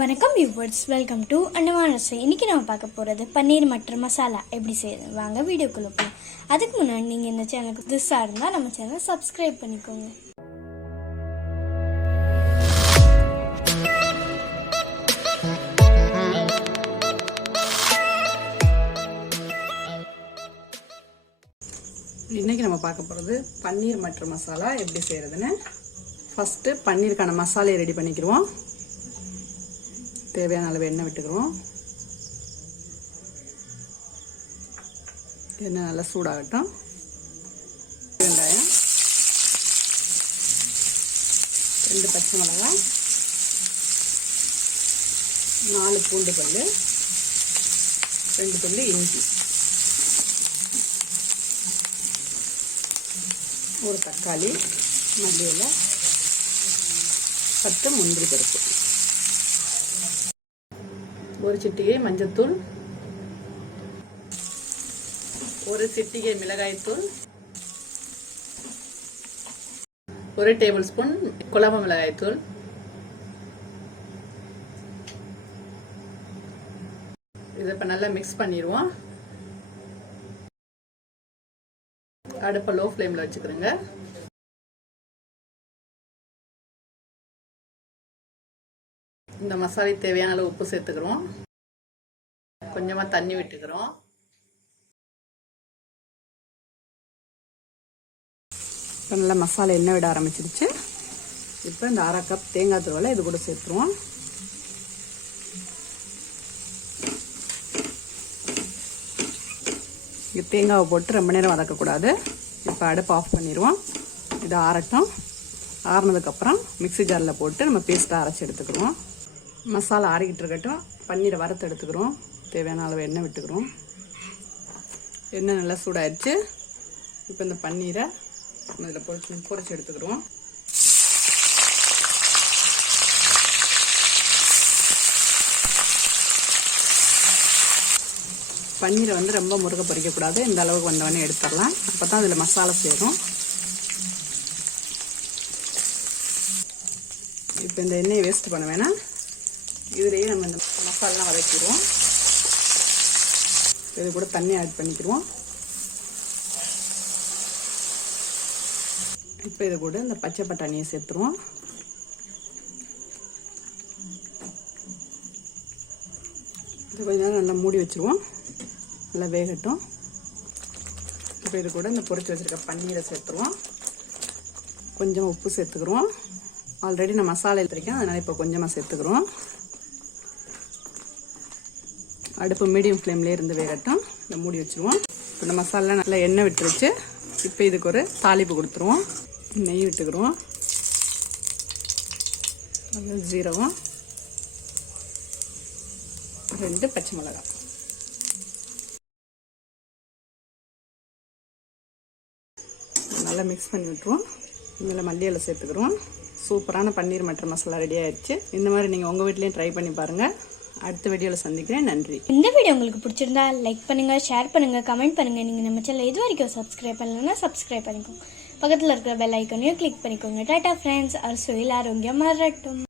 வணக்கம் viewers, welcome to Andaman Arusuvai. இன்னைக்கு நம்ம பார்க்க போகிறது பன்னீர் மட்டர் மசாலா எப்படி செய்யறது. வாங்க வீடியோக்குள்ள போகலாம். அதுக்கு முன்னாடி நீங்கள் இந்த சேனலுக்கு புதுசாக இருந்தால் நம்ம சேனலை சப்ஸ்கிரைப் பண்ணிக்கோங்க. இன்றைக்கி நம்ம பார்க்க போகிறது பன்னீர் மட்டர் மசாலா எப்படி செய்கிறதுன்னு. ஃபஸ்ட்டு பன்னீருக்கான மசாலையை ரெடி பண்ணிக்கிடுவோம். தேவையான அளவு எண்ணெய் விட்டுக்கிறோம். எண்ணெய் நல்லா சூடாகட்டும். வெங்காயம், 2 பச்சை மிளகாய், 4 பூண்டு பல், 2 துண்டு இஞ்சி, 1 தக்காளி, மல்லி இலை, 10 முந்திரி பருப்பு, 1 சிட்டிகை மஞ்சள்தூள், 1 சிட்டிகை மிளகாய்த்தூள், 1 டேபிள் ஸ்பூன் குழம்பு மிளகாய்த்தூள், இதை இப்போ நல்லா மிக்ஸ் பண்ணிடுவோம். அடுப்பை லோ ஃப்ளேமில் வச்சுக்கிறோங்க. இந்த மசாலா தேவையான அளவு உப்பு சேர்த்துக்கிறோம். கொஞ்சமாக தண்ணி விட்டுக்கிறோம். இப்போ நல்லா மசாலா எண்ணெய் விட ஆரம்பிச்சிருச்சு. இப்போ இந்த 1/2 கப் தேங்காய் துருவலை இது கூட சேர்த்துருவோம். இங்கே தேங்காவை போட்டு ரொம்ப நேரம் வதக்கக்கூடாது. இப்போ அடுப்பு ஆஃப் பண்ணிடுவோம். இது ஆறட்டும். ஆறுனதுக்கப்புறம் மிக்ஸி ஜாரில் போட்டு நம்ம பேஸ்ட்டாக அரைச்சி எடுத்துக்கிறோம். மசாலா ஆறிக்கிட்டு இருக்கட்டும். பன்னீரை வறுத்து எடுத்துக்கிறோம். தேவையான அளவு எண்ணெய் விட்டுக்கிறோம். எண்ணெய் நல்லா சூடாயிடுச்சு. இப்போ இந்த பன்னீரை இதில் பொரிச்சு எடுத்துக்கிறோம். பன்னீரை ரொம்ப முருக பொரிக்கக்கூடாது. இந்த அளவுக்கு வந்தவொடனே எடுத்துடலாம். அப்போ தான் அதில் மசாலா சேரும். இப்போ இந்த எண்ணெயை வேஸ்ட் பண்ண வேணாம். இதுலேயே நம்ம இந்த மசாலாம் வதக்கிடுவோம். இது கூட தண்ணி ஆட் பண்ணிக்கிடுவோம். இப்போ இது கூட இந்த பச்சை பட்டாணியை சேர்த்துருவோம். இது கொஞ்ச நேரம் நல்லா மூடி வச்சுருவோம். நல்லா வேகட்டும். இப்போ இது கூட இந்த பொரிச்சு வச்சுருக்க பன்னீரை சேர்த்துருவோம். கொஞ்சமாக உப்பு சேர்த்துக்கிறோம். ஆல்ரெடி நான் மசாலா எடுத்துருக்கேன், அதனால் இப்போ கொஞ்சமாக சேர்த்துக்கிறோம். அடுப்பு மீடியம் ஃப்ளேம்லேயே இருந்து வேகட்டும். இதை மூடி வச்சுருவோம். இப்போ இந்த மசாலா நல்லா எண்ணெய் விட்டுருச்சு. இப்போ இதுக்கு ஒரு தாளிப்பு கொடுத்துருவோம். நெய் விட்டுக்கிறோம். ஜீரகம், 2 பச்சை மிளகாய், நல்லா மிக்ஸ் பண்ணி விட்டுருவோம். இதில் மல்லி இலை சேர்த்துக்கிறோம். சூப்பரான பன்னீர் மட்டர் மசாலா ரெடி ஆயிடுச்சு. இந்த மாதிரி நீங்கள் உங்கள் வீட்லேயும் ட்ரை பண்ணி பாருங்கள். அடுத்த வீடியோவில் சந்திக்கிறேன். நன்றி. இந்த வீடியோ உங்களுக்கு பிடிச்சிருந்தா லைக் பண்ணுங்க, ஷேர் பண்ணுங்க, கமெண்ட் பண்ணுங்க. நீங்கள் நம்ம சேனல் இது வரைக்கும் சப்ஸ்கிரைப் பண்ணலன்னா சப்ஸ்கிரைப் பண்ணிக்கோங்க. பக்கத்தில் இருக்கிற பெல் ஐக்கனையும் கிளிக் பண்ணிக்கோங்க. டாடா ஃப்ரெண்ட்ஸ். அறுசுவையில் ஆரோக்கியம் மாறட்டும்.